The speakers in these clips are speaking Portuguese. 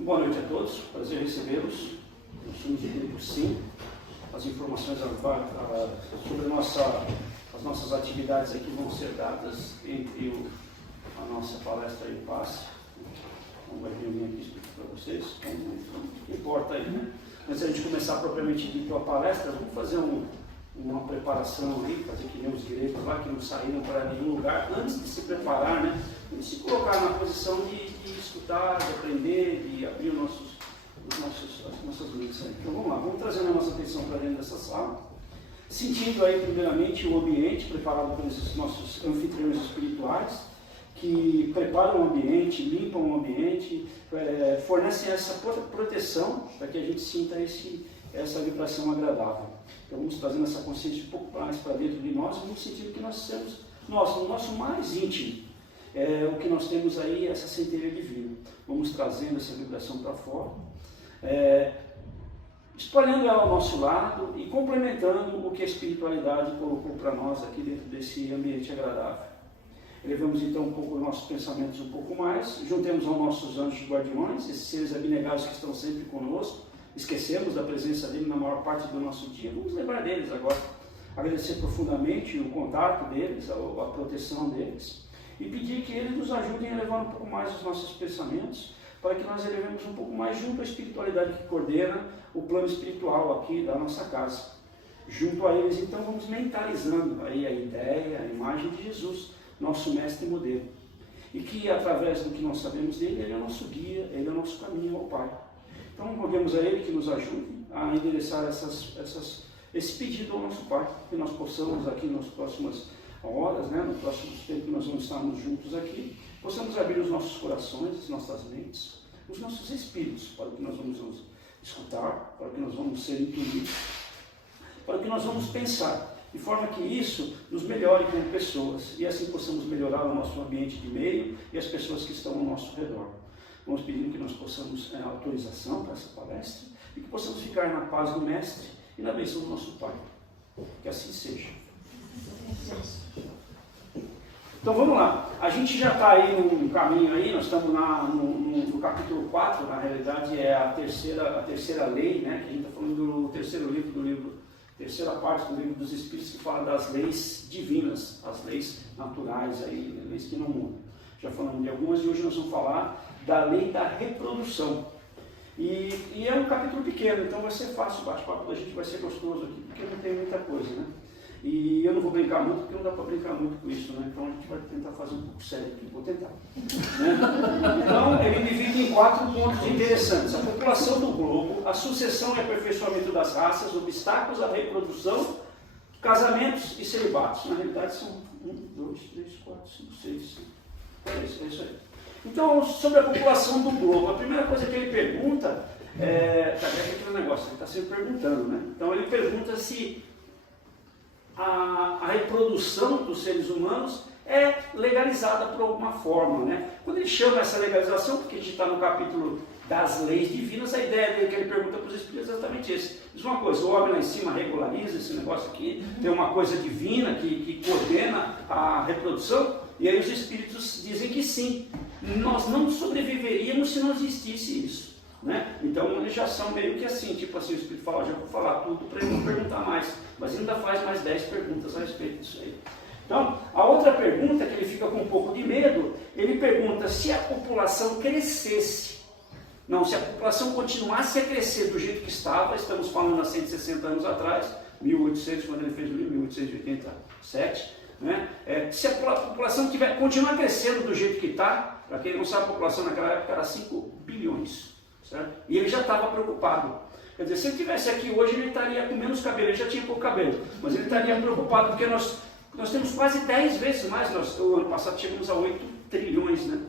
Boa noite a todos, prazer recebê-los. Nós somos do grupo Sim. As informações sobre as nossas atividades aqui vão ser dadas entre a nossa palestra e o passe. Então vai vir alguém aqui explicar para vocês. Então, não importa aí, né? Antes de a gente começar propriamente dito a palestra, vamos fazer uma preparação aí, fazer que nem os gregos lá que não saíram para nenhum lugar, antes de se preparar, né? E se colocar na posição de escutar, de aprender, de abrir as nossas mentes aí. Então vamos lá, vamos trazendo a nossa atenção para dentro dessa sala, sentindo aí primeiramente o ambiente preparado pelos nossos anfitriões espirituais, que preparam o ambiente, limpam o ambiente, fornecem essa proteção para que a gente sinta essa vibração agradável. Então vamos trazendo essa consciência um pouco mais para dentro de nós, vamos sentindo que nós somos, no nosso mais íntimo, o que nós temos aí, essa centelha divina. Vamos trazendo essa vibração para fora, espalhando ela ao nosso lado e complementando o que a espiritualidade colocou para nós aqui dentro desse ambiente agradável. Elevamos então um pouco os nossos pensamentos um pouco mais, juntemos aos nossos anjos guardiões, esses seres abnegados que estão sempre conosco. Esquecemos da presença dele na maior parte do nosso dia, vamos lembrar deles agora. Agradecer profundamente o contato deles, a proteção deles, e pedir que eles nos ajudem a elevar um pouco mais os nossos pensamentos, para que nós elevemos um pouco mais junto à espiritualidade que coordena o plano espiritual aqui da nossa casa. Junto a eles, então, vamos mentalizando aí a ideia, a imagem de Jesus, nosso mestre e modelo. E que, através do que nós sabemos dele, ele é o nosso guia, ele é o nosso caminho ao Pai. Então, rogamos a ele que nos ajude a endereçar esse pedido ao nosso Pai, que nós possamos aqui nas próximas horas, né, no próximo tempo que nós vamos estarmos juntos aqui, possamos abrir os nossos corações, as nossas mentes, os nossos espíritos, para o que nós vamos nos escutar, para o que nós vamos ser intuídos, para o que nós vamos pensar, de forma que isso nos melhore como pessoas, e assim possamos melhorar o nosso ambiente de meio e as pessoas que estão ao nosso redor. Vamos pedindo que nós possamos autorização para essa palestra e que possamos ficar na paz do Mestre e na bênção do nosso Pai. Que assim seja. Então vamos lá, a gente já está aí no caminho aí, nós estamos no capítulo 4, na realidade é a terceira lei, né, que a gente está falando do terceiro livro do livro, terceira parte do livro dos Espíritos, que fala das leis divinas, as leis naturais aí, leis que não mudam. Já falamos de algumas e hoje nós vamos falar da lei da reprodução. E é um capítulo pequeno, então vai ser fácil, o bate-papo da gente vai ser gostoso aqui, porque não tem muita coisa, né? E eu não vou brincar muito, porque não dá para brincar muito com isso, né? Então a gente vai tentar fazer um pouco sério aqui, vou tentar. Né? Então ele divide em 4 pontos interessantes: a população do globo, a sucessão e aperfeiçoamento das raças, obstáculos à reprodução, casamentos e celibatos. Na realidade são 1, 2, 3, 4, 5, 6. É isso aí. Então, sobre a população do globo, a primeira coisa que ele pergunta aquele negócio, ele está sempre perguntando, né? Então ele pergunta se a reprodução dos seres humanos é legalizada por alguma forma, né? Quando ele chama essa legalização, porque a gente está no capítulo das leis divinas, a ideia dele que ele pergunta para os espíritos é exatamente esse. Diz uma coisa: o homem lá em cima regulariza esse negócio aqui, tem uma coisa divina que coordena a reprodução, e aí os espíritos dizem que sim. Nós não sobreviveríamos se não existisse isso, né? Então eles já são meio que assim, tipo assim, o espírito fala: já vou falar tudo para ele não perguntar mais, mas ainda faz mais 10 perguntas a respeito disso aí. Então, a outra pergunta, que ele fica com um pouco de medo, ele pergunta se a população crescesse. Não, se a população continuasse a crescer do jeito que estava, estamos falando há 160 anos atrás, 1800, quando ele fez o livro, 1887, né? Se a população continuar crescendo do jeito que está, para quem não sabe, a população naquela época era 5 bilhões, certo? E ele já estava preocupado. Quer dizer, se ele estivesse aqui hoje, ele estaria com menos cabelo, ele já tinha pouco cabelo, mas ele estaria preocupado, porque nós temos quase 10 vezes mais, o ano passado chegamos a 8 trilhões, né?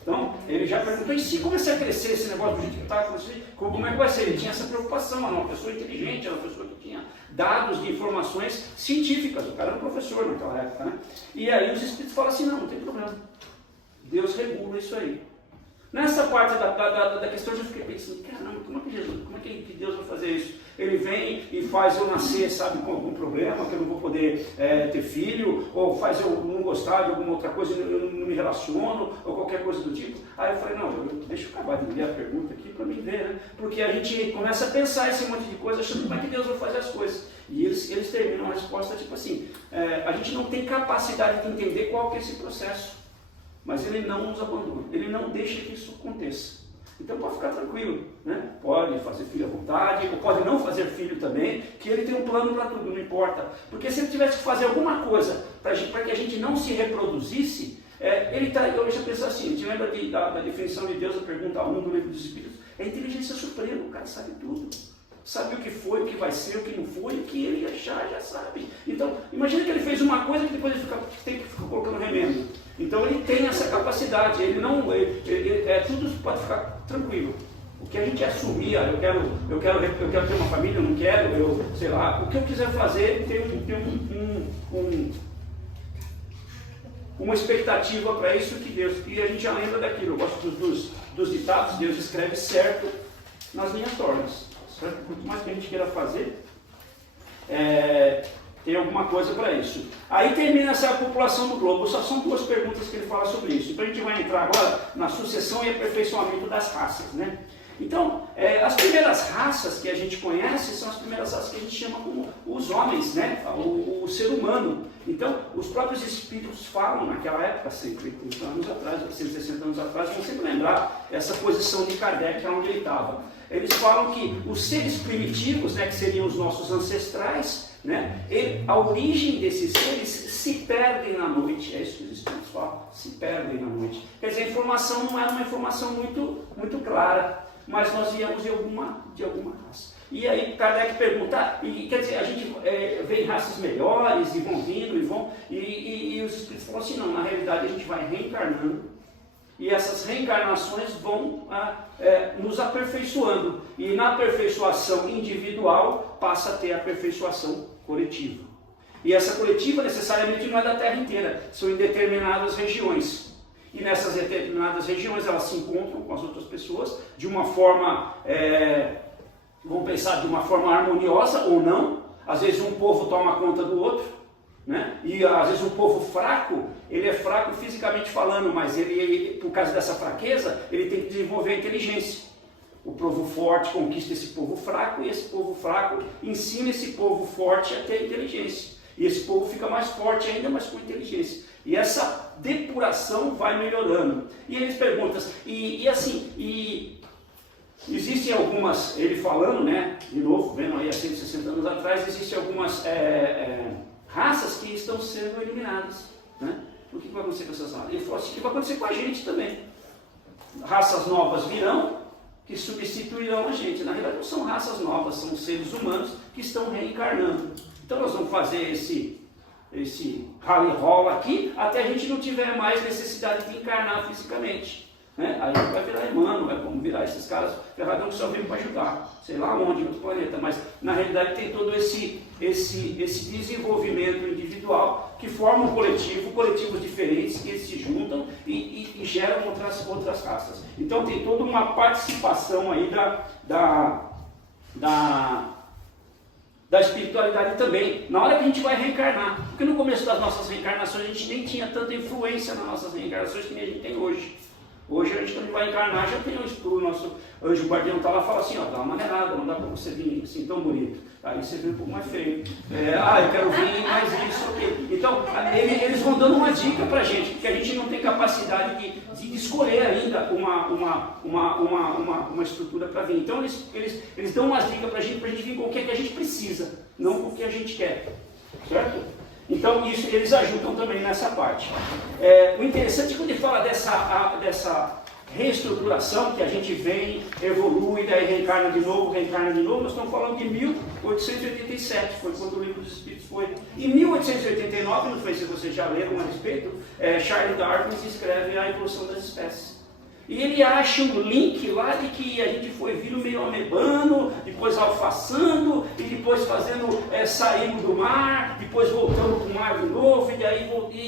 Então, ele já perguntou: e se começar a crescer esse negócio do jeito que está, como é que vai ser? Ele tinha essa preocupação, era uma pessoa inteligente, era uma pessoa que tinha dados de informações científicas, o cara era um professor naquela época, né? E aí os espíritos falam assim: não tem problema, Deus regula isso aí. Nessa parte da questão, eu já fiquei pensando, caramba, como é que Deus vai fazer isso? Ele vem e faz eu nascer, sabe, com algum problema, que eu não vou poder ter filho, ou faz eu não gostar de alguma outra coisa, eu não me relaciono, ou qualquer coisa do tipo. Aí eu falei, não, deixa eu acabar de ler a pergunta aqui para mim ver, né? Porque a gente começa a pensar esse monte de coisa, achando como é que Deus vai fazer as coisas. E eles terminam a resposta tipo assim, a gente não tem capacidade de entender qual que é esse processo, mas Ele não nos abandona, Ele não deixa que isso aconteça. Então pode ficar tranquilo, né? Pode fazer filho à vontade, ou pode não fazer filho também, que Ele tem um plano para tudo, não importa. Porque se Ele tivesse que fazer alguma coisa para que a gente não se reproduzisse, eu já penso assim, a gente lembra da definição de Deus, a pergunta 1 do livro dos Espíritos, é inteligência suprema, o cara sabe tudo. Sabe o que foi, o que vai ser, o que não foi, o que ele achar, já sabe. Então, imagina que ele fez uma coisa que depois ele tem que ficar colocando remendo. Então ele tem essa capacidade, tudo pode ficar tranquilo. O que a gente assumir, eu quero ter uma família, eu não quero, sei lá, o que eu quiser fazer tem uma expectativa para isso que Deus, e a gente já lembra daquilo, eu gosto dos ditados, Deus escreve certo nas linhas tornas. Certo? Quanto mais que a gente queira fazer, tem alguma coisa para isso. Aí termina essa população do globo. Só são 2 perguntas que ele fala sobre isso. Então a gente vai entrar agora na sucessão e aperfeiçoamento das raças, né? Então, as primeiras raças que a gente conhece são as primeiras raças que a gente chama como os homens, né? O ser humano. Então, os próprios espíritos falam naquela época, 130 anos atrás, 160 anos atrás, vão sempre lembrar essa posição de Kardec, onde ele estava. Eles falam que os seres primitivos, né, que seriam os nossos ancestrais, né, a origem desses seres se perdem na noite. É isso que os espíritos falam, se perdem na noite. Quer dizer, a informação não era uma informação muito, muito clara, mas nós viemos de alguma raça. E aí Kardec pergunta, quer dizer, a gente vê raças melhores e vão vindo e os espíritos falam assim, não, na realidade a gente vai reencarnando. E essas reencarnações vão nos aperfeiçoando. E na aperfeiçoação individual passa a ter a aperfeiçoação coletiva. E essa coletiva necessariamente não é da Terra inteira, são em determinadas regiões. E nessas determinadas regiões elas se encontram com as outras pessoas de uma forma, vamos pensar, de uma forma harmoniosa ou não. Às vezes um povo toma conta do outro. Né? E às vezes um povo fraco, ele é fraco fisicamente falando, mas ele, por causa dessa fraqueza, ele tem que desenvolver a inteligência. O povo forte conquista esse povo fraco e esse povo fraco ensina esse povo forte a ter inteligência. E esse povo fica mais forte ainda, mas com inteligência. E essa depuração vai melhorando. E eles perguntam, existem algumas, ele falando, né, de novo, vendo aí há 160 anos atrás, existem algumas raças que estão sendo eliminadas, né? O que vai acontecer com essas raças? Ele falou assim, o que vai acontecer com a gente também? Raças novas virão, que substituirão a gente. Na realidade não são raças novas, são seres humanos que estão reencarnando. Então nós vamos fazer esse rally-roll aqui, até a gente não tiver mais necessidade de encarnar fisicamente. Né? Aí vai virar Emmanuel, vai como virar esses caras ferradão que só vêm para ajudar, sei lá onde, em outro planeta, mas na realidade tem todo esse desenvolvimento individual que forma um coletivo, coletivos diferentes que eles se juntam e geram outras raças. Então tem toda uma participação aí da espiritualidade também, na hora que a gente vai reencarnar, porque no começo das nossas reencarnações a gente nem tinha tanta influência nas nossas reencarnações que nem a gente tem hoje. Hoje a gente quando vai encarnar já tem o nosso anjo guardião está lá e fala assim, ó, dá uma maneirada, não dá para você vir assim tão bonito. Aí você vem um pouco mais feio. Eu quero vir mais isso aqui. Então, eles vão dando uma dica para a gente, porque a gente não tem capacidade de escolher ainda uma estrutura para vir. Então eles dão umas dicas para a gente vir com o que a gente precisa, não com o que a gente quer. Certo? Então, isso eles ajudam também nessa parte. O interessante é quando ele fala dessa reestruturação, que a gente vem, evolui, daí reencarna de novo, nós estamos falando de 1887, foi quando o Livro dos Espíritos foi. Em 1889, não sei se vocês já leram a respeito, Charles Darwin escreve A Evolução das Espécies. E ele acha um link lá de que a gente foi vindo meio amebano, depois alfaçando, e depois saindo do mar, depois voltando para o mar de novo, e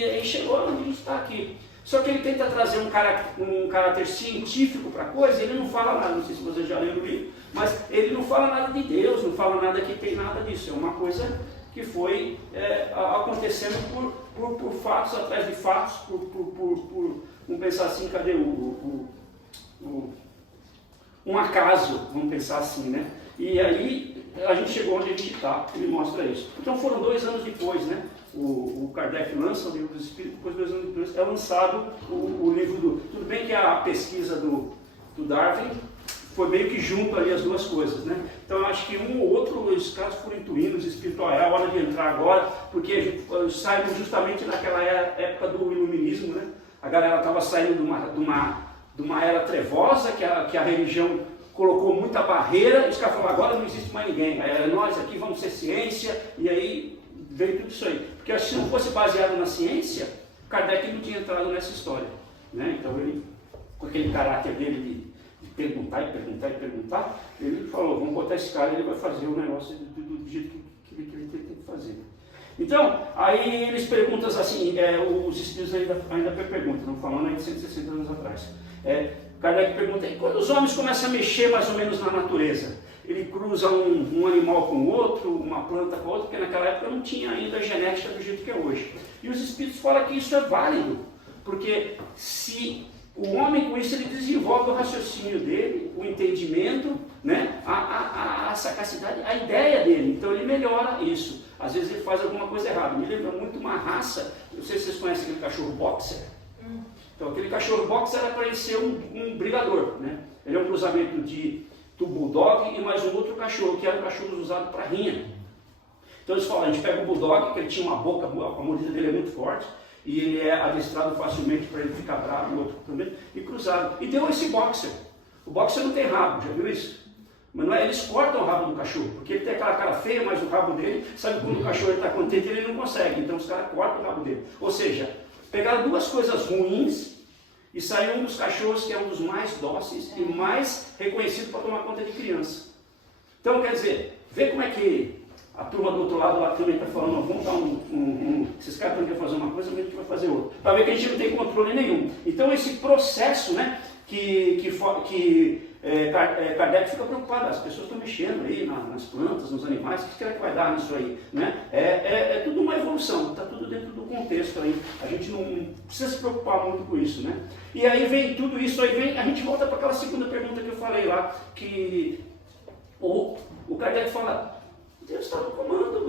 aí chegou onde a gente está aqui. Só que ele tenta trazer um caráter científico para a coisa, e ele não fala nada, não sei se vocês já leram o livro, mas ele não fala nada de Deus, não fala nada que tem nada disso. É uma coisa que foi acontecendo por fatos atrás de fatos, vamos pensar assim, cadê um acaso, vamos pensar assim, né? E aí a gente chegou onde a gente está, ele mostra isso. Então foram 2 anos depois, né? O Kardec lança o livro dos Espíritos, depois 2 anos depois é lançado o livro do... Tudo bem que a pesquisa do Darwin foi meio que junto ali as duas coisas, né? Então eu acho que um ou outro, os caras foram intuindo, os espíritos, é a hora de entrar agora, porque saímos justamente naquela época do iluminismo, né? A galera estava saindo de uma era trevosa, que a religião colocou muita barreira, e os caras falaram, agora não existe mais ninguém, nós aqui vamos ser ciência, e aí veio tudo isso aí. Porque se não fosse baseado na ciência, Kardec não tinha entrado nessa história, né? Então ele, com aquele caráter dele de perguntar e perguntar e perguntar, ele falou, vamos botar esse cara, ele vai fazer o negócio do jeito que ele tem que fazer. Então, aí eles perguntam assim, os espíritos ainda perguntam, não falando aí de 160 anos atrás. Kardec pergunta, e quando os homens começam a mexer mais ou menos na natureza? Ele cruza um animal com o outro, uma planta com o outro, porque naquela época não tinha ainda a genética do jeito que é hoje. E os espíritos falam que isso é válido, porque se o homem com isso ele desenvolve o raciocínio dele, o entendimento, né, a sagacidade, a ideia dele, então ele melhora isso. Às vezes ele faz alguma coisa errada. Me lembra muito uma raça, não sei se vocês conhecem aquele cachorro boxer. Então aquele cachorro boxer era para ele ser um brigador, né? Ele é um cruzamento do bulldog e mais um outro cachorro, que era um cachorro usado para rinha. Então eles falam, a gente pega o bulldog, que ele tinha uma boca, a mordida dele é muito forte, e ele é adestrado facilmente para ele ficar bravo, o outro também, e cruzado. E deu esse boxer. O boxer não tem rabo, já viu isso? Mas não é, eles cortam o rabo do cachorro, porque ele tem aquela cara feia, mas o rabo dele, sabe quando o cachorro está contente, ele não consegue, então os caras cortam o rabo dele. Ou seja, pegaram duas coisas ruins e saiu um dos cachorros que é um dos mais dóceis e mais reconhecido para tomar conta de criança. Então, quer dizer, vê como é que a turma do outro lado lá também está falando, vamos dar esses caras estão querendo fazer uma coisa, mas a gente vai fazer outra. Para ver que a gente não tem controle nenhum. Então, esse processo, né, Kardec fica preocupado, as pessoas estão mexendo aí nas plantas, nos animais, o que será que vai dar nisso aí? Né? É tudo uma evolução, está tudo dentro do contexto aí, a gente não precisa se preocupar muito com isso, né? E aí vem tudo isso, a gente volta para aquela segunda pergunta que eu falei lá, que o Kardec fala, Deus está no comando,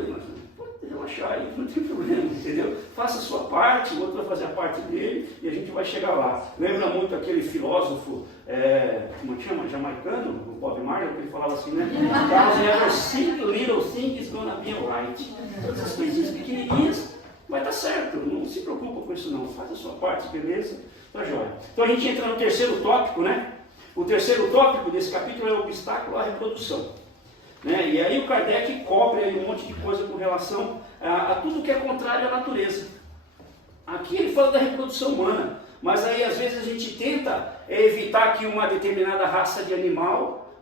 pode relaxar aí, não tem problema, entendeu? Faça a sua parte, o outro vai fazer a parte dele e a gente vai chegar lá. Lembra muito aquele filósofo, como chama, jamaicano, o Bob Marley, que ele falava assim, né? Because never think little thing is gonna be alright. Todas as coisinhas pequenininhas vai dar certo, não se preocupa com isso não, faz a sua parte, beleza? Tá joia. Então a gente entra no terceiro tópico, né? O terceiro tópico desse capítulo é o obstáculo à reprodução. Né? E aí o Kardec cobre aí um monte de coisa com relação a tudo que é contrário à natureza. Aqui ele fala da reprodução humana, mas aí às vezes a gente tenta evitar que uma determinada raça de animal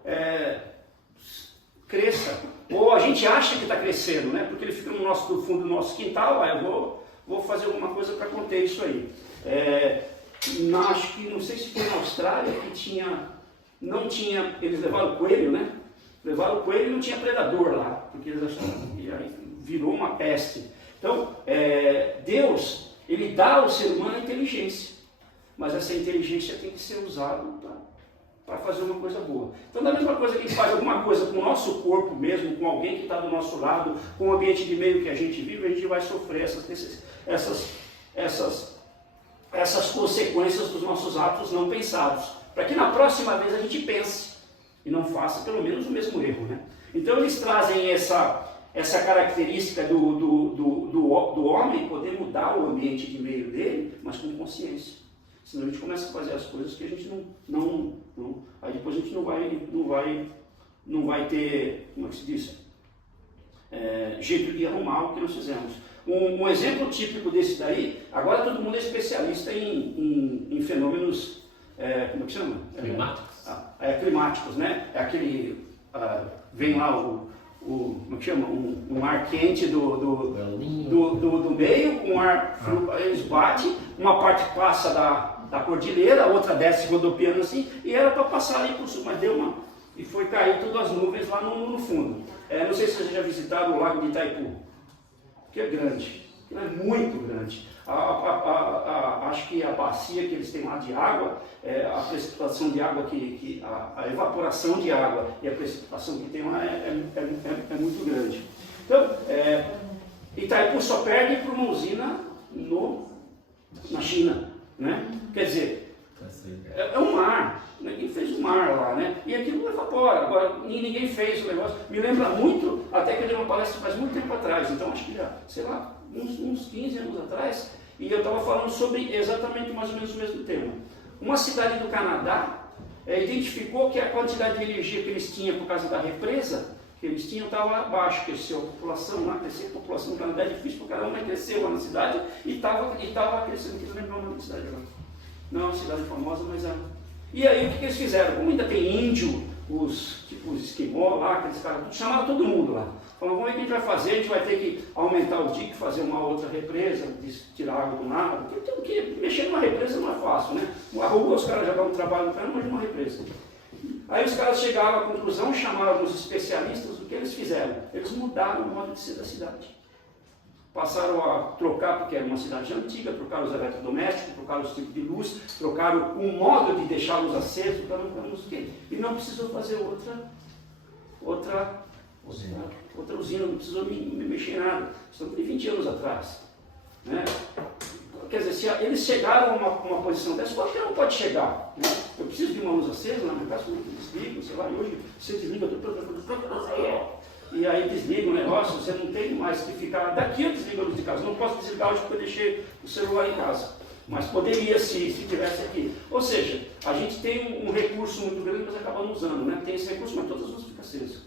cresça. Ou a gente acha que está crescendo, né? Porque ele fica no fundo do nosso quintal, eu vou fazer alguma coisa para conter isso aí. Acho que, não sei se foi na Austrália, que não tinha, eles levaram o coelho, né? Levaram o coelho e não tinha predador lá, porque eles acharam que aí virou uma peste. Então, Deus, ele dá ao ser humano a inteligência, mas essa inteligência tem que ser usada para fazer uma coisa boa. Então, da mesma coisa que a gente faz alguma coisa com o nosso corpo mesmo, com alguém que está do nosso lado, com o ambiente de meio que a gente vive, a gente vai sofrer essas consequências dos nossos atos não pensados, para que na próxima vez a gente pense e não faça pelo menos o mesmo erro, né? Então eles trazem essa característica do homem poder mudar o ambiente de meio dele, mas com consciência. Senão a gente começa a fazer as coisas que a gente não aí depois a gente não vai ter, como é que se diz, jeito de arrumar o que nós fizemos. Um exemplo típico desse daí, agora todo mundo é especialista em fenômenos, como é que chama? Climáticos. Climáticos, né? Vem lá como é que chama? Um ar quente do meio, um ar frio, eles batem, uma parte passa da cordilheira, a outra desce rodopiando assim, e era para passar ali por sul, mas deu uma... E foi cair todas as nuvens lá no fundo. Não sei se vocês já visitaram o Lago de Itaipu, que é grande, é muito grande. Acho que a bacia que eles têm lá de água, a precipitação de água, a evaporação de água e a precipitação que tem lá é muito grande. Então, Itaipu só perde para uma usina na China, né? Quer dizer, é um mar, ninguém fez um mar lá, né? E aquilo não evapora, agora ninguém fez o negócio. Me lembra muito, até que eu dei uma palestra faz muito tempo atrás, então acho que já, sei lá, uns 15 anos atrás, e eu estava falando sobre exatamente mais ou menos o mesmo tema. Uma cidade do Canadá identificou que a quantidade de energia que eles tinham por causa da represa que eles tinham estava abaixo, cresceu a população lá, cresceu a população do Canadá, é difícil para caramba, mas cresceu lá na cidade e estava crescendo, não lembro o nome da cidade agora. Não é uma cidade famosa, mas é. E aí o que eles fizeram? Como ainda tem índio, os esquimó lá, aqueles caras, chamaram todo mundo lá. Falaram, como é que a gente vai fazer? A gente vai ter que aumentar o dique, fazer uma outra represa, tirar água do nada. Porque mexer numa represa não é fácil, né? A rua os caras já dão um trabalho no cara, mas numa represa. Aí os caras chegaram à conclusão, chamaram alguns especialistas, o que eles fizeram? Eles mudaram o modo de ser da cidade. Passaram a trocar, porque era uma cidade antiga, trocaram os eletrodomésticos, trocaram os tipos de luz, trocaram o modo de deixar a luz acesa, não sei o quê. E não precisou fazer outra usina, não precisou mexer em nada. Estamos de 20 anos atrás. Né? Quer dizer, se eles chegaram a uma posição dessa, qualquer um pode chegar. Né? Eu preciso de uma luz acesa na minha casa, eu desligo, sei lá, e hoje você desliga tudo. E aí desliga o negócio, você não tem mais que ficar. Daqui eu desligo a luz de casa, não posso desligar hoje porque eu deixei o celular em casa. Mas poderia se tivesse aqui. Ou seja, a gente tem um recurso muito grande, mas acaba não usando, né? Tem esse recurso, mas todas as luzes ficam acesas.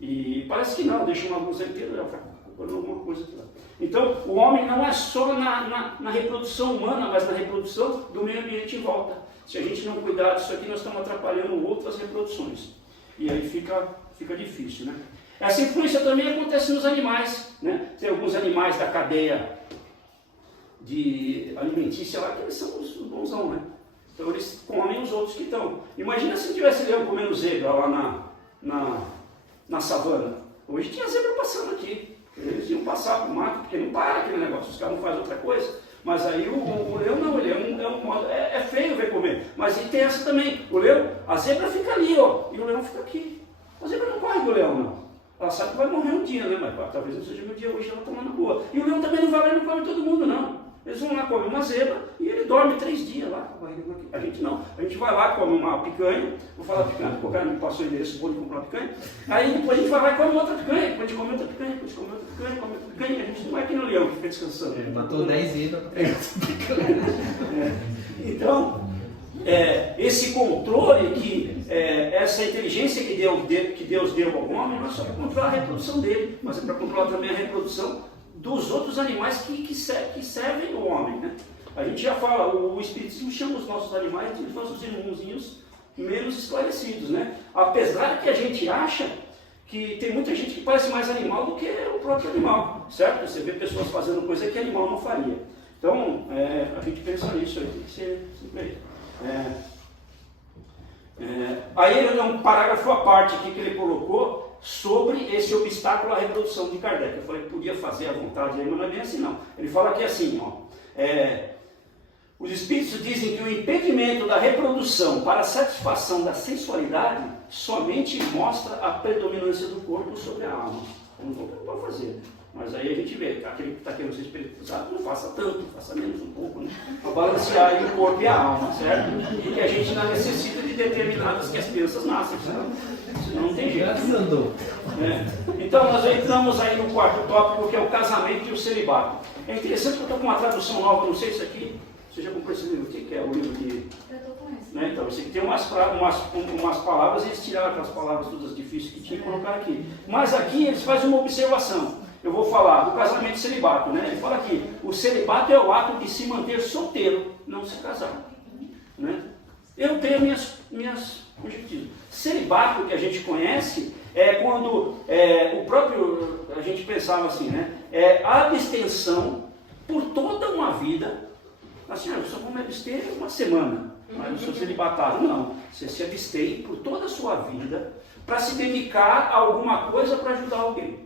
E parece que não, deixa uma luz inteira, já fica ocupando alguma coisa aqui lá. Então, o homem não é só na reprodução humana, mas na reprodução do meio ambiente em volta. Se a gente não cuidar disso aqui, nós estamos atrapalhando outras reproduções. E aí fica difícil, né? Essa influência também acontece nos animais, né? Tem alguns animais da cadeia alimentícia lá que eles são os bonzão, né? Então eles comem os outros que estão. Imagina se tivesse leão comendo zebra lá na savana. Hoje tinha zebra passando aqui. Eles iam passar para o mato, porque não para aquele negócio, os caras não fazem outra coisa. Mas aí o leão não, ele é um modo. É feio ver comer. Mas e tem essa também. O leão, a zebra fica ali, ó, e o leão fica aqui. A zebra não corre do leão, não. Ela sabe que vai morrer um dia, né? Mas talvez não seja meu dia hoje, ela está lá na boa. E o leão também não vai lá e não come todo mundo, não. Eles vão lá, comem uma zebra e ele dorme 3 dias lá. A gente não. A gente vai lá, come uma picanha. Vou falar picanha, porque o cara me passou o endereço, vou comprar uma picanha. Aí depois a gente vai lá e come outra picanha. Depois a gente come outra picanha, depois come outra picanha, come outra picanha. E a gente não é que no leão que fica descansando. Ele matou 10 zebras para pegar essa picanha. Então, esse controle, essa inteligência que Deus deu ao homem, não é só para controlar a reprodução dele, mas é para controlar também a reprodução dos outros animais que servem o homem, né? A gente já fala, o Espiritismo chama os nossos animais de nossos irmãozinhos menos esclarecidos, né? Apesar que a gente acha que tem muita gente que parece mais animal do que o próprio animal, certo? Você vê pessoas fazendo coisa que animal não faria. Então, a gente pensa nisso aí, tem que ser sempre aí é um parágrafo à parte aqui que ele colocou sobre esse obstáculo à reprodução de Kardec. Eu falei que podia fazer à vontade, mas não é bem assim não. Ele fala aqui assim, ó, os espíritos dizem que o impedimento da reprodução para a satisfação da sensualidade somente mostra a predominância do corpo sobre a alma. Eu não estou preocupado em fazer, mas aí a gente vê, aquele que está querendo ser espiritizado não faça tanto, faça menos um pouco, né? Para balancear aí o corpo e a alma, certo? Porque a gente não necessita de determinadas que as crianças nascem, certo? Senão não tem jeito. Então nós entramos aí no quarto tópico, que é o casamento e o celibato. É interessante que eu estou com uma tradução nova, não sei se aqui, você já comprou esse livro aqui, que é o livro de... Eu estou com esse. Né? Então, esse aqui tem umas palavras, eles tiraram aquelas palavras todas difíceis que tinha e colocaram aqui. Mas aqui eles fazem uma observação. Eu vou falar do casamento e celibato, né? Ele fala aqui, o celibato é o ato de se manter solteiro, não se casar. Né? Eu tenho minhas conjecturas. Celibato, que a gente conhece, é quando o próprio, a gente pensava assim, né? A abstenção por toda uma vida, assim, eu só vou me abster uma semana, mas eu sou celibatário. Não, você se abstém por toda a sua vida para se dedicar a alguma coisa para ajudar alguém.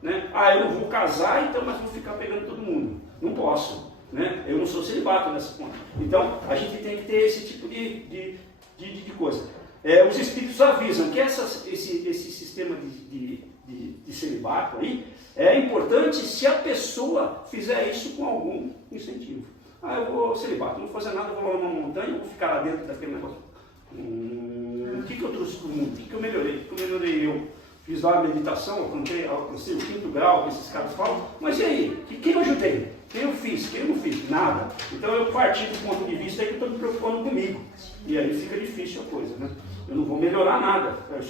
Né? Eu não vou casar, então, mas vou ficar pegando todo mundo. Não posso. Né? Eu não sou celibato nessa ponta. Então, a gente tem que ter esse tipo de coisa. Os espíritos avisam que esse sistema de celibato aí é importante se a pessoa fizer isso com algum incentivo. Eu vou celibato, não vou fazer nada, vou lá numa montanha, vou ficar lá dentro daquele negócio. O que eu trouxe para o mundo? O que eu melhorei? O que eu melhorei eu? Fiz lá a meditação, alcancei o 5º grau, que esses caras falam, mas e aí? Quem eu ajudei? Quem eu fiz? Quem eu não fiz? Nada. Então eu parti do ponto de vista que eu estou me preocupando comigo. E aí fica difícil a coisa, né? Eu não vou melhorar nada. Eu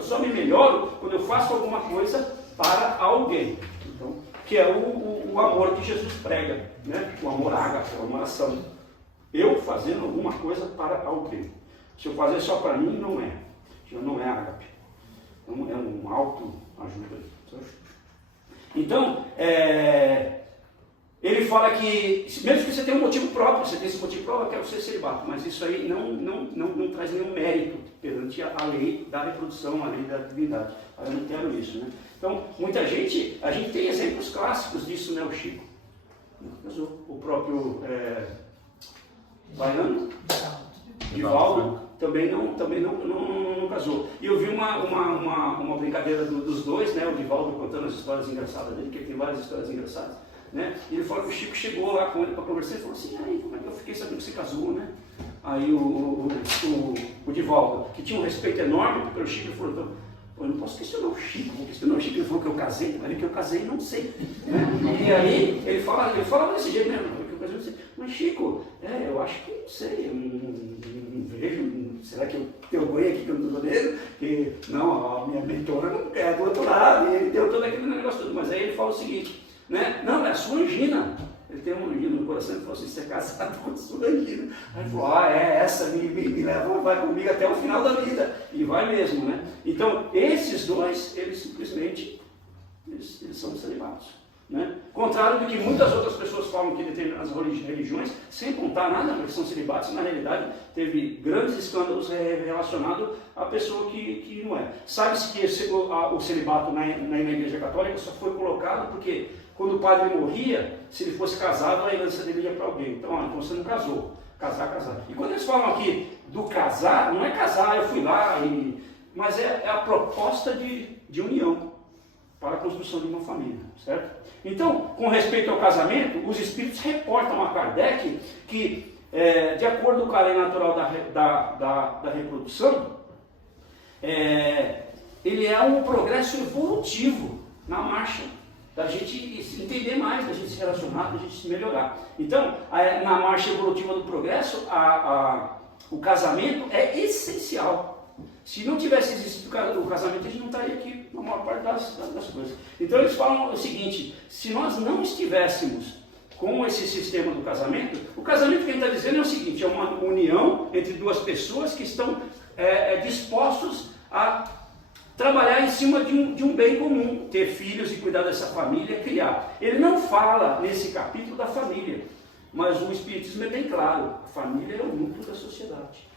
só me melhoro quando eu faço alguma coisa para alguém. Então, que é o amor que Jesus prega, né? O amor ágape, o amor ação. Eu fazendo alguma coisa para alguém. Se eu fazer só para mim, não é. Não é ágape. É um autoajuda. Então, ele fala que, mesmo que você tenha um motivo próprio, você tem esse motivo próprio, eu quero ser celibato, mas isso aí não traz nenhum mérito perante a lei da reprodução, a lei da divindade. Eu não quero isso, né? Então, muita gente, a gente tem exemplos clássicos disso, né? O Chico, o próprio Baiano, Divaldo, também não casou. E eu vi uma brincadeira dos dois, né? O Divaldo contando as histórias engraçadas dele, que ele tem várias histórias engraçadas. Né? E ele falou que o Chico chegou lá com ele para conversar e falou assim, aí como é que eu fiquei sabendo que você casou, né? Aí o Divaldo, que tinha um respeito enorme pelo Chico, ele falou, eu não posso questionar o Chico, vou questionar o Chico, ele falou que eu casei, mas que eu casei não sei. Né? E aí ele fala desse jeito mesmo, que eu casei não sei. Mas Chico, eu acho que não sei, eu não vejo, será que eu tenho alguém aqui que eu não estou vendo? Que, não, a minha mentora não quer doutorado, e ele deu todo aquele negócio todo, mas aí ele fala o seguinte, né? Não, é a sua angina. Ele tem uma angina no coração e falou assim, você é casado com a sua angina. Aí ele falou, essa me leva, vai comigo até o final da vida. E vai mesmo, né? Então, esses dois, eles simplesmente, eles são celibatos. Né? Contrário do que muitas outras pessoas falam que determinadas religiões, sem contar nada, porque são celibatos, na realidade, teve grandes escândalos relacionados à pessoa que não é. Sabe-se que o celibato na Igreja Católica só foi colocado porque quando o padre morria, se ele fosse casado, a herança dele ia para alguém. Então você não casou. Casar. E quando eles falam aqui do casar, não é casar, eu fui lá, mas é a proposta de união para a construção de uma família, certo? Então, com respeito ao casamento, os espíritos reportam a Kardec que, de acordo com a lei natural da reprodução, ele é um progresso evolutivo na marcha, da gente entender mais, da gente se relacionar, da gente se melhorar. Então, na marcha evolutiva do progresso, o casamento é essencial. Se não tivesse existido o casamento, a gente não estaria aqui na maior parte das coisas. Então eles falam o seguinte, se nós não estivéssemos com esse sistema do casamento, o casamento que ele está dizendo é o seguinte, é uma união entre duas pessoas que estão dispostos a trabalhar em cima de um bem comum, ter filhos e cuidar dessa família, criar. Ele não fala nesse capítulo da família, mas o Espiritismo é bem claro, a família é o núcleo da sociedade.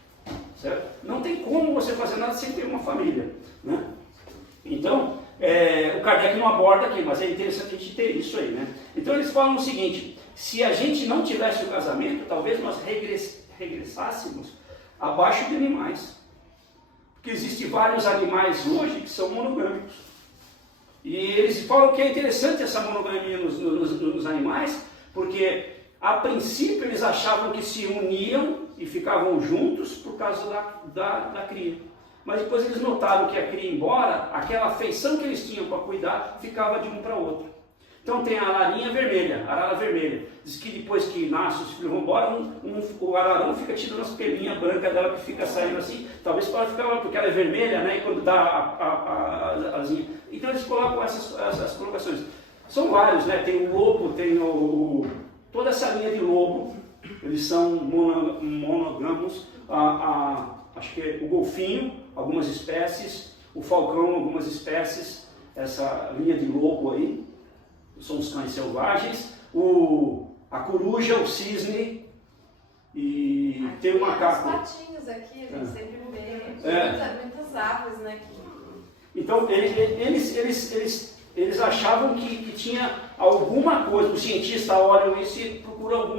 Certo? Não tem como você fazer nada sem ter uma família. Né? Então, o Kardec não aborda aqui, mas é interessante a gente ter isso aí. Né? Então eles falam o seguinte, se a gente não tivesse o casamento, talvez nós regressássemos abaixo de animais. Porque existem vários animais hoje que são monogâmicos. E eles falam que é interessante essa monogamia nos animais, porque a princípio eles achavam que se uniam e ficavam juntos por causa da cria. Mas depois eles notaram que a cria ia embora, aquela afeição que eles tinham para cuidar ficava de um para outro. Então tem a ararinha vermelha, a arara vermelha. Diz que depois que nasce, os filhos vão embora, o ararão fica tirando as pelinhas brancas dela que fica saindo assim, talvez para ficar, porque ela é vermelha, né? E quando dá a asinha. Então eles colocam essas colocações. São vários, né? Tem o lobo, tem toda essa linha de lobo, eles são monogâmicos, acho que é o golfinho, algumas espécies, o falcão, algumas espécies, essa linha de lobo aí, são os cães selvagens, a coruja, o cisne e aqui tem o macaco. Os patinhos aqui, a gente sempre vê, muitas aves, né? Então, eles achavam que tinha alguma coisa, os cientistas olham isso e procuram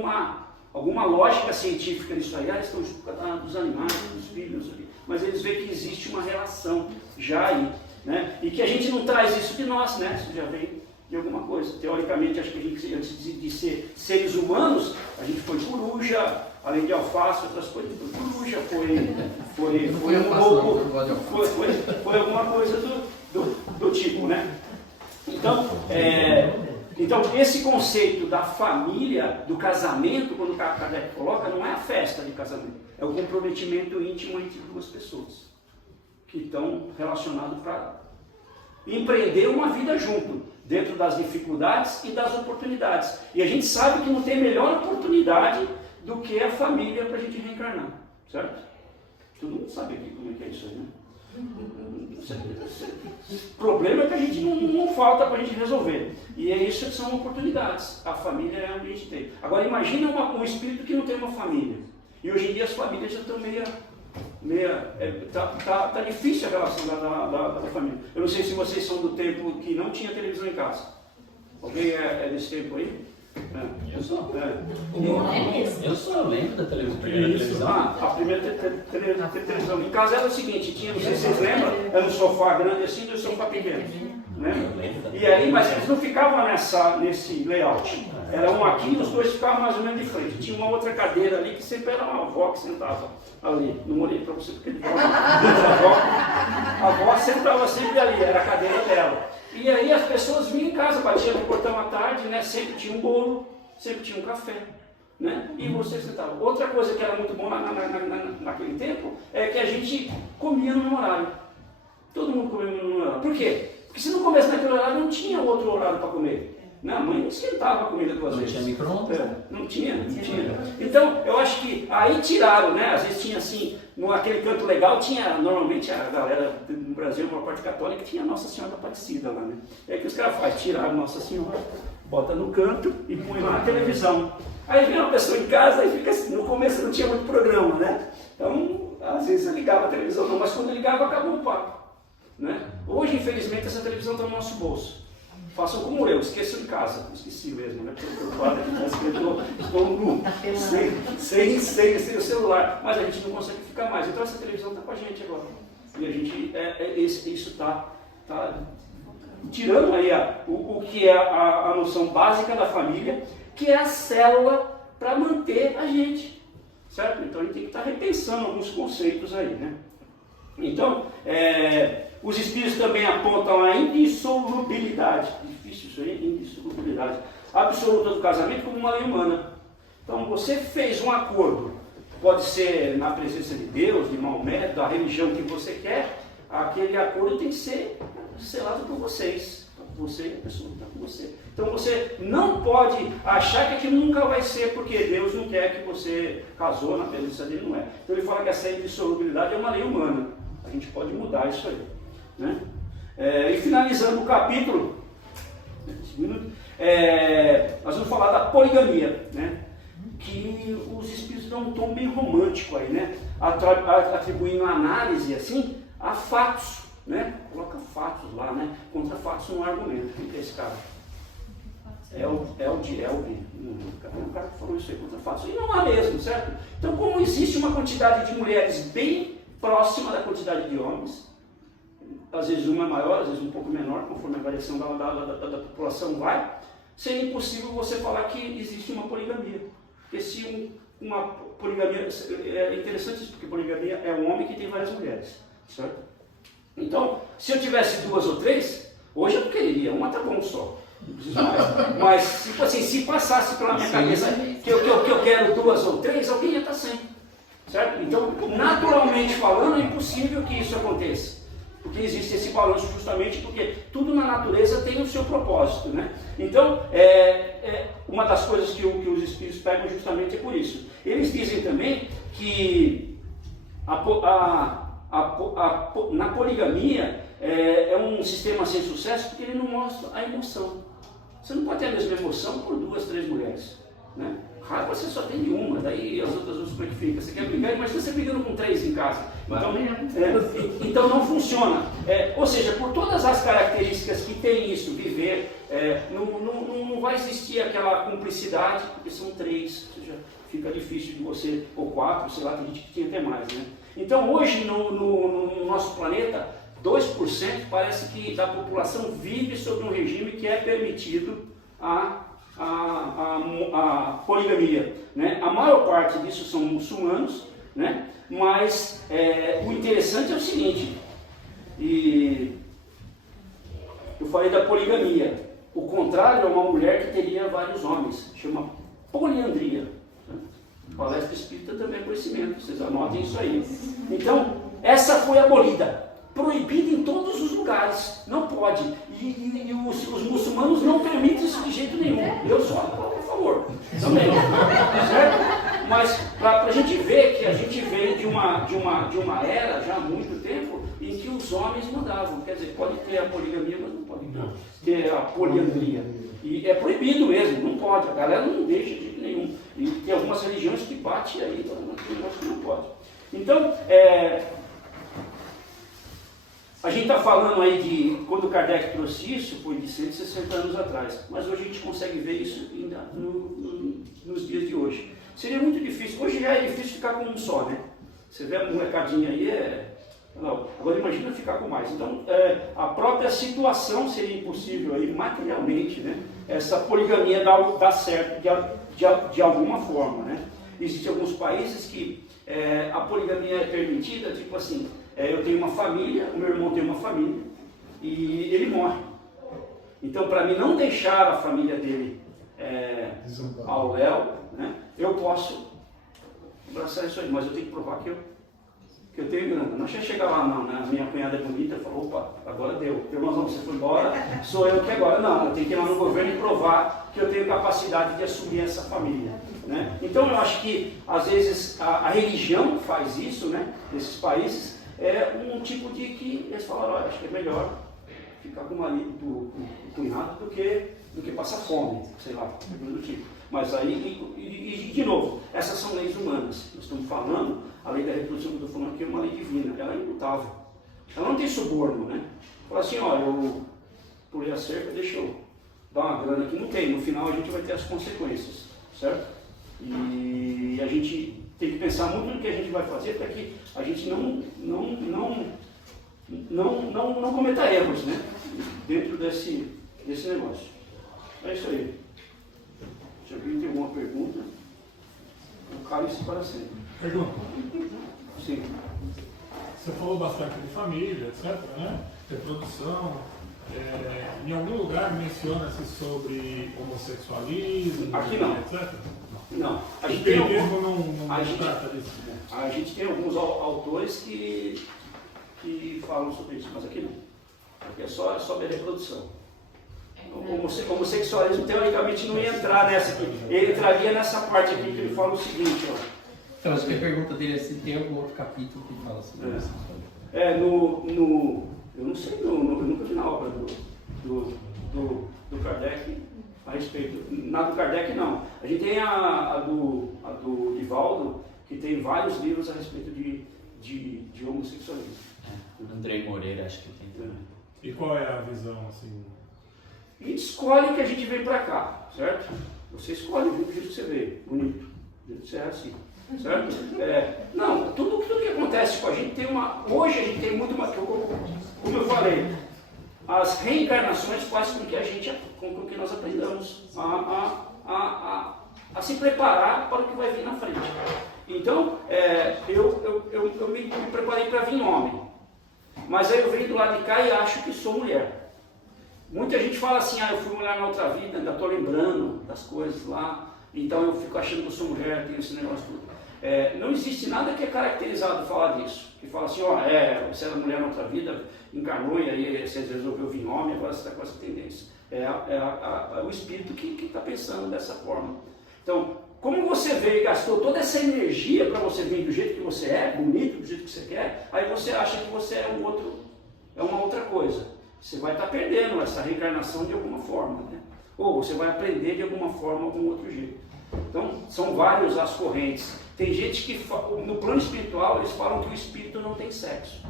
alguma lógica científica nisso aí. Eles estão estudando dos animais, dos filhos, mas eles veem que existe uma relação já aí, né? E que a gente não traz isso de nós, né? Isso já veio de alguma coisa. Teoricamente, acho que a gente, antes de ser seres humanos, a gente foi coruja, além de alface, outras coisas, coruja, foi alguma coisa do tipo, né? Então, esse conceito da família, do casamento, quando o Kardec coloca, não é a festa de casamento, é o comprometimento íntimo entre duas pessoas que estão relacionadas para empreender uma vida junto, dentro das dificuldades e das oportunidades. E a gente sabe que não tem melhor oportunidade do que a família para a gente reencarnar, certo? Todo mundo sabe aqui como é que é isso aí, né? O problema é que a gente não falta para a gente resolver. E é isso que são oportunidades. A família é onde a gente tem. Agora imagina um espírito que não tem uma família. E hoje em dia as famílias já estão tá difícil a relação da família. Eu não sei se vocês são do tempo que não tinha televisão em casa. Alguém é desse tempo aí? Eu sou. Eu lembro da televisão. A primeira televisão em casa era o seguinte, tinha, não sei se vocês lembram, era um sofá grande assim e um sofá pequeno. Né? E aí, mas eles não ficavam nesse layout. Era um aqui e os dois ficavam mais ou menos de frente. Tinha uma outra cadeira ali que sempre era uma avó que sentava ali. Não olhei para você porque ele a avó sentava sempre ali, era a cadeira dela. E aí as pessoas vinham em casa, batiam no portão à tarde, né? Sempre tinha um bolo, sempre tinha um café, né? E você sentava. Outra coisa que era muito bom naquele tempo é que a gente comia no mesmo horário. Todo mundo comia no mesmo horário. Por quê? Porque se não comesse naquele horário, não tinha outro horário para comer. Né? A mãe não esquentava a comida duas vezes. Não tinha micro-ondas? Não tinha. Então, eu acho que aí tiraram, né? Às vezes tinha assim, naquele canto legal, tinha, normalmente a galera no Brasil, uma parte católica, tinha Nossa Senhora Aparecida lá, né? É que os caras fazem, tiraram Nossa Senhora, bota no canto e põe lá na televisão. Aí vem uma pessoa em casa e fica assim, no começo não tinha muito programa, né? Então, às vezes eu ligava a televisão, não, mas quando eu ligava, acabou o papo. Né? Hoje, infelizmente, essa televisão está no nosso bolso. Façam como eu, esqueçam em casa. Esqueci mesmo, né? Estou nu, sem o celular. Mas a gente não consegue ficar mais. Então essa televisão está com a gente agora. E a gente, isso está tirando aí o que é a noção básica da família, que é a célula para manter a gente. Certo? Então a gente tem que estar repensando alguns conceitos aí, né? Então, os espíritos também apontam a indissolubilidade, difícil isso aí, indissolubilidade absoluta do casamento como uma lei humana. Então você fez um acordo, pode ser na presença de Deus, de Maomé, da religião que você quer, aquele acordo tem que ser selado por vocês, você e a pessoa que está com você. Então você não pode achar que aquilo nunca vai ser, porque Deus não quer que você casou na presença dele, não é. Então ele fala que essa indissolubilidade é uma lei humana, a gente pode mudar isso aí. Né? E finalizando o capítulo, nós vamos falar da poligamia, né? Que os espíritos dão um tom bem romântico aí, né? Atribuindo a análise assim a fatos, né? Coloca fatos lá, né? Contra fatos no argumento. Quem que é esse cara? É o Dielbe, o cara que falou isso aí, contra fatos. E não há mesmo, certo? Então, como existe uma quantidade de mulheres bem próxima da quantidade de homens, às vezes uma é maior, às vezes um pouco menor, conforme a variação da população vai, seria impossível você falar que existe uma poligamia. Porque se uma poligamia, é interessante isso, porque poligamia é um homem que tem várias mulheres, certo? Então, se eu tivesse 2 ou 3, hoje eu queria, uma tá bom só, não preciso mais. Mas, tipo assim, se passasse pela minha cabeça que eu quero 2 ou 3, alguém ia estar sem, certo? Então, naturalmente falando, é impossível que isso aconteça. Porque existe esse balanço justamente porque tudo na natureza tem o seu propósito, né? Então, uma das coisas que os espíritos pegam justamente é por isso. Eles dizem também que na poligamia é um sistema sem sucesso porque ele não mostra a emoção. Você não pode ter a mesma emoção por 2, 3 mulheres, né? Raro você só tem uma, daí as outras como é que fica? Você quer brigar, imagina você brigando com 3 em casa. Então não funciona. Ou seja, por todas as características que tem isso, viver, não vai existir aquela cumplicidade, porque são 3, ou seja, fica difícil de você, ou 4, sei lá, tem gente que tinha até mais, né? Então hoje no nosso planeta, 2% parece que da população vive sobre um regime que é permitido a poligamia, né? A maior parte disso são muçulmanos, né? Mas o interessante é o seguinte, e eu falei da poligamia, o contrário é uma mulher que teria vários homens, chama poliandria, né? Palestra espírita também é conhecimento, vocês anotem isso aí. Então, essa foi abolida, proibida em todos os lugares, não pode, e os muçulmanos não permitem isso de jeito nenhum. Eu sou a favor também, certo? Mas para a gente ver que a gente veio de uma era já há muito tempo em que os homens mandavam, quer dizer, pode ter a poligamia, mas não pode ter a poliandria, e é proibido mesmo, não pode, a galera não deixa de jeito nenhum, e tem algumas religiões que batem aí, então não pode. Então, a gente está falando aí de, quando Kardec trouxe isso, foi de 160 anos atrás, mas hoje a gente consegue ver isso ainda nos dias de hoje. Seria muito difícil, hoje já é difícil ficar com um só, né? Você vê a molecadinha aí, não, agora imagina ficar com mais. Então, a própria situação seria impossível aí, materialmente, né? Essa poligamia dá certo de alguma forma, né? Existem alguns países que a poligamia é permitida, tipo assim, eu tenho uma família, o meu irmão tem uma família, e ele morre. Então, para mim não deixar a família dele ao léu, né, eu posso abraçar isso aí, mas eu tenho que provar que eu tenho grana. Não achei chegar lá, não, né? A minha cunhada é bonita, falou, opa, agora deu. Irmãozão, você foi embora, sou eu que agora. Não, eu tenho que ir lá no governo e provar que eu tenho capacidade de assumir essa família, né? Então, eu acho que, às vezes, a religião faz isso, né, nesses países, um tipo de que eles falaram, olha, acho que é melhor ficar com o marido, com o cunhado, do que passar fome, sei lá, do tipo. Mas aí, de novo, essas são leis humanas. Nós estamos falando, a lei da reprodução que eu estou falando aqui é uma lei divina, ela é imutável. Ela não tem suborno, né? Fala assim, olha, eu pulei a cerca, deixa eu dar uma grana que não tem. No final a gente vai ter as consequências, certo? E a gente tem que pensar muito no que a gente vai fazer para que a gente não cometa erros, né? Dentro desse negócio. É isso aí. Se alguém tem alguma pergunta, o cálice para sempre. Pergunta. Sim. Você falou bastante de família, etc., né? Reprodução. Em algum lugar menciona-se sobre homossexualismo, aqui não. etc.? Não. A gente tem trata disso. A gente tem alguns autores que falam sobre isso, mas aqui não. Aqui é só sobre a reprodução. O homossexualismo, teoricamente, não ia entrar nessa aqui. Ele entraria nessa parte aqui que ele fala o seguinte, ó. Então, acho que a pergunta dele é se tem algum outro capítulo que fala sobre isso. Eu não sei, eu nunca vi na obra do Kardec a respeito. Na do Kardec, não. A gente tem a do Divaldo, que tem vários livros a respeito de homossexualismo. Andrei Moreira, acho que tem também. E qual é a visão, assim? A gente escolhe que a gente vem para cá, certo? Você escolhe do jeito que você veio, bonito, do jeito que você é assim, certo? Não, tudo que acontece com a gente tem hoje a gente tem muito mais, como eu falei, as reencarnações fazem com que nós aprendamos a se preparar para o que vai vir na frente. Então, eu me preparei para vir homem, mas aí eu venho do lado de cá e acho que sou mulher. Muita gente fala assim, eu fui mulher na outra vida, ainda estou lembrando das coisas lá, então eu fico achando que eu sou mulher, tenho esse negócio tudo. Não existe nada que é caracterizado falar disso, que fala assim, você era mulher na outra vida, encarnou e aí você resolveu vir homem, agora você está com essa tendência. É o espírito que está pensando dessa forma. Então, como você veio e gastou toda essa energia para você vir do jeito que você é, bonito, do jeito que você quer, aí você acha que você é uma outra coisa. Você vai estar perdendo essa reencarnação de alguma forma, né? Ou você vai aprender de alguma forma, algum outro jeito. Então, são vários as correntes. Tem gente que, no plano espiritual, eles falam que o espírito não tem sexo.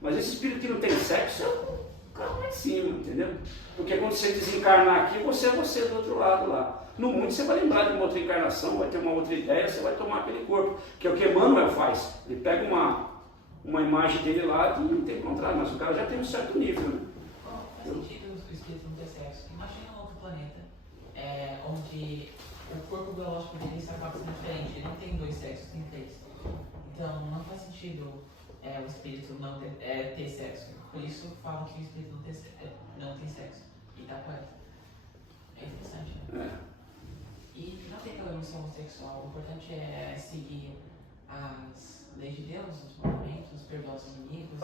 Mas esse espírito que não tem sexo é o cara lá em cima, entendeu? Porque quando você desencarnar aqui, você é você do outro lado lá. No mundo você vai lembrar de uma outra encarnação, vai ter uma outra ideia, você vai tomar aquele corpo. Que é o que Emmanuel faz. Ele pega uma imagem dele lá e não tem contrário, mas o cara já tem um certo nível, né? Faz sentido o espírito não ter sexo. Imagina um outro planeta, onde o corpo biológico dele está sendo diferente. Ele não tem 2 sexos, tem 3. Então não faz sentido o espírito não ter sexo. Por isso falam que o espírito não tem sexo. E está correto. É interessante, né? E não tem problema ser homossexual. O importante é seguir as leis de Deus, os mandamentos, perdoar os inimigos.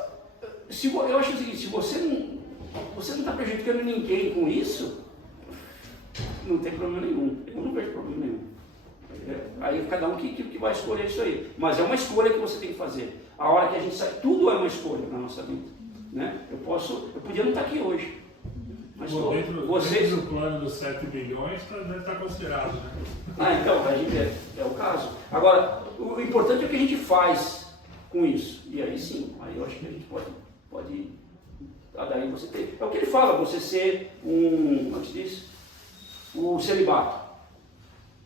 Eu acho o seguinte, se você não está prejudicando ninguém com isso, não tem problema nenhum. Eu não vejo problema nenhum. Aí cada um que vai escolher isso aí. Mas é uma escolha que você tem que fazer. A hora que a gente sai, tudo é uma escolha na nossa vida. Né? Eu podia não estar aqui hoje. Mas dentro vocês... do plano dos 7 bilhões deve estar considerado, né? Então, a gente é o caso. Agora, o importante é o que a gente faz com isso. E aí sim, aí eu acho que a gente pode daí você ter. É o que ele fala, você ser antes disso, o celibato.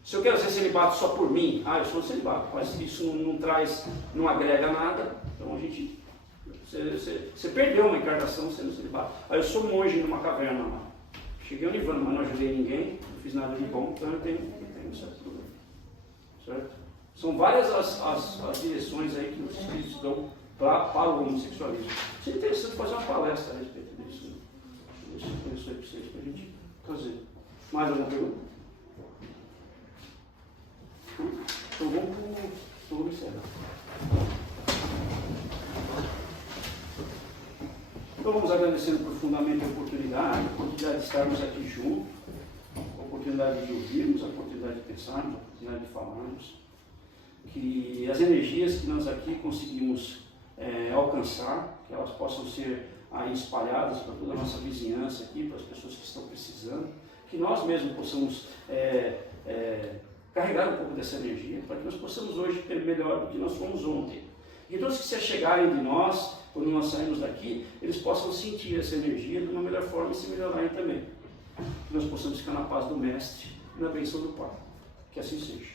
Se eu quero ser celibato só por mim, eu sou celibato, mas isso não agrega nada, então a gente... Você perdeu uma encarnação sendo celibato. Aí eu sou monge numa caverna lá. Cheguei ao Nirvana, mas não ajudei ninguém, não fiz nada de bom, então eu tenho um certo problema. Certo? São várias as direções aí que os espíritos dão para o homossexualismo. Seria interessante fazer uma palestra a respeito disso. Né? Deixa eu isso aí para vocês, para a gente fazer. Mais alguma pergunta? Então vamos encerrar. Então vamos agradecendo profundamente a oportunidade de estarmos aqui juntos, a oportunidade de ouvirmos, a oportunidade de pensarmos, a oportunidade de falarmos, que as energias que nós aqui conseguimos alcançar, que elas possam ser aí espalhadas para toda a nossa vizinhança aqui, para as pessoas que estão precisando, que nós mesmos possamos carregar um pouco dessa energia, para que nós possamos hoje ter melhor do que nós fomos ontem. E todos que se achegarem de nós, quando nós saímos daqui, eles possam sentir essa energia de uma melhor forma e se melhorarem também. Que nós possamos ficar na paz do Mestre e na bênção do Pai. Que assim seja.